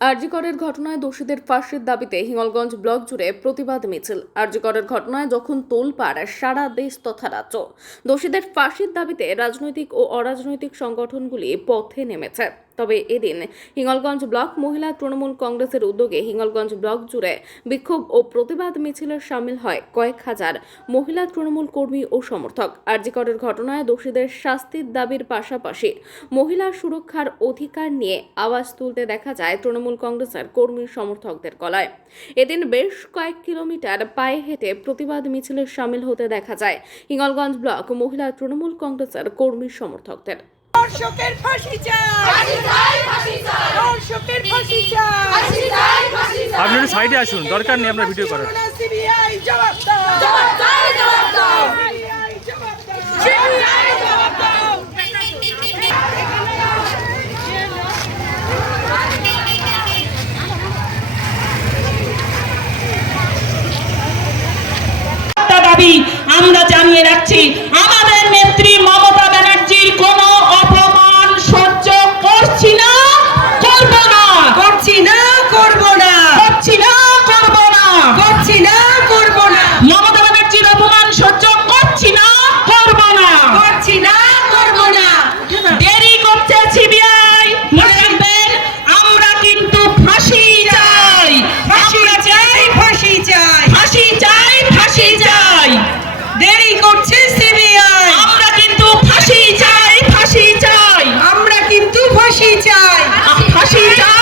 আরজিকরের ঘটনায় দোষীদের ফাঁসির দাবিতে হিঙ্গলগঞ্জ ব্লক জুড়ে প্রতিবাদ মিছিল। আরজিকরের ঘটনায় যখন তোলপাড় সারা দেশ তথা রাজ্য, দোষীদের ফাঁসির দাবিতে রাজনৈতিক ও অরাজনৈতিক সংগঠনগুলি পথে নেমেছে। তবে এদিন হিঙ্গলগঞ্জ ব্লক মহিলা তৃণমূল কংগ্রেসের উদ্যোগে হিঙ্গলগঞ্জ ব্লক জুড়ে বিক্ষোভ ও প্রতিবাদ মিছিলে সামিল হয় কয়েক হাজার মহিলা তৃণমূল কর্মী ও সমর্থক। আরজিকরের ঘটনায় দোষীদের শাস্তির দাবির পাশাপাশি মহিলা সুরক্ষার অধিকার নিয়ে আওয়াজ তুলতে দেখা যায় তৃণমূল কংগ্রেসের কর্মী সমর্থকদের গলায়। এদিন বেশ কয়েক কিলোমিটার পায়ে হেঁটে প্রতিবাদ মিছিলে সামিল হতে দেখা যায় হিঙ্গলগঞ্জ ব্লক মহিলা তৃণমূল কংগ্রেসের কর্মী সমর্থকদের। দর্শকের ফাঁসি চাই। দর্শকের ফাঁসি চাই। সাইডে আসুন দরকার নেই আপনার ভিডিও করার। সিবিআই জবাব দাও। সিবিআই জবাব দাও। সিবিআই জবাব দাও। দাবি আমরা জানিয়ে রাখছি আমাদের বাসী